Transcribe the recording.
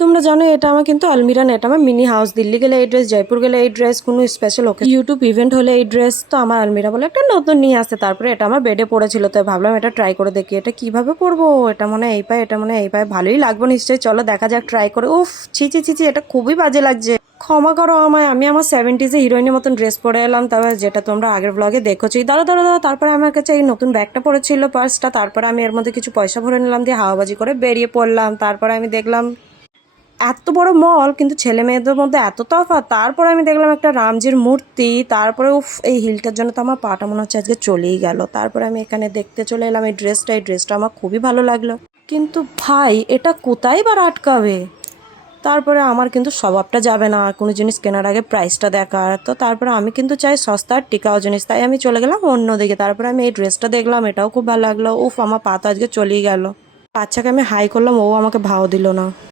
তোমরা জানো এটা আমার কিন্তু আলমিরা না, এটা আমার মিনি হাউস। দিল্লি গেলে এই ড্রেস, জয়পুর গেলে এই ড্রেস, কোনো স্পেশাল ওকে ইউটিউব ইভেন্ট হলে এই ড্রেস। তো আমার আলমিরা বলে একটা নতুন নিয়ে আসতে, তারপরে এটা আমার বেডে পড়েছিল, তো ভাবলাম এটা ট্রাই করে দেখি এটা কিভাবে পরবো। এটা মনে হয় এই পায়ে, এটা মনে হয় এই পায়ে, ভালোই লাগবে নিশ্চয়ই, চলো দেখা যাক, ট্রাই করে। উফ, ছি ছি ছি ছি, এটা খুবই বাজে লাগছে, ক্ষমা করো আমায়। আমি আমার 70s হিরোইনের মতন ড্রেস পরে এলাম, তারপর যেটা তোমরা আগের ব্লগে দেখেছি। দাঁড়া দাঁড়া দাঁড়া, তারপরে আমার কাছে এই নতুন ব্যাগটা পড়েছিল, পার্সটা, তারপরে আমি এর মধ্যে কিছু পয়সা ভরে নিলাম, দিয়ে হাওয়াবাজি করে বেরিয়ে পড়লাম। তারপরে আমি দেখলাম এত বড় মল, কিন্তু ছেলে মেয়েদের মধ্যে এত তফাৎ। তারপরে আমি দেখলাম একটা রামজির মূর্তি। তারপরে উফ, এই হিলটার জন্য তো আমার পাটা মনে হচ্ছে আজকে চলেই গেল। তারপরে আমি এখানে দেখতে চলে এলাম এই ড্রেসটা আমার খুবই ভালো লাগলো, কিন্তু ভাই এটা কোথায় বার আটকাবে। তারপরে আমার কিন্তু স্বভাবটা যাবে না কোনো জিনিস কেনার আগে প্রাইসটা দেখার। তো তারপরে আমি কিন্তু চাই সস্তা আর টিকাও জিনিস, তাই আমি চলে গেলাম অন্যদিকে। তারপরে আমি এই ড্রেসটা দেখলাম, এটাও খুব ভালো লাগলো। উফ, আমার পা তো আজকে চলেই গেল। বাচ্চাকে আমি হাই করলাম, ও আমাকে ভাও দিল না।